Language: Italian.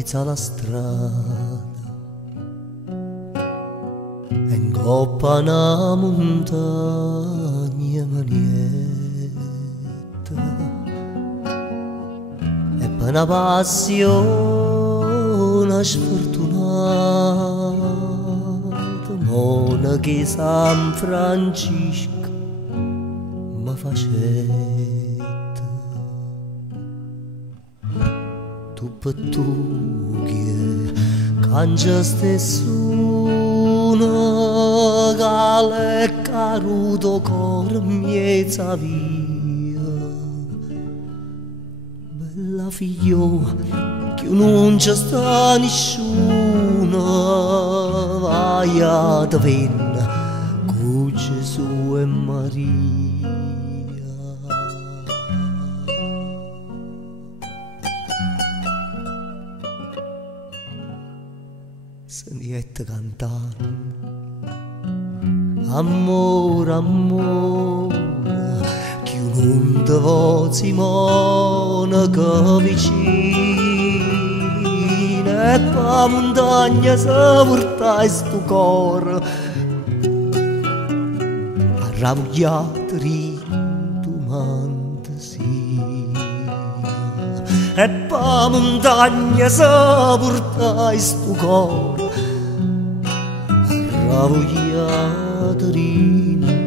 mezzo alla strada e in coppa a una montagna manietta e per una passione sfortunata monaca di San Francisco mi facetta tu per tu che cangia stessuna che l'è caruto cor miezza via bella figlio che non c'è sta nessuno vai a te venna con Gesù e Maria. Sentiette cantare amore, amore che un'onda voce monaca vicina e pa montagna si portai sto cor arrabbiato ritumante e pa montagna si portai sto cor arrabbiato ritumante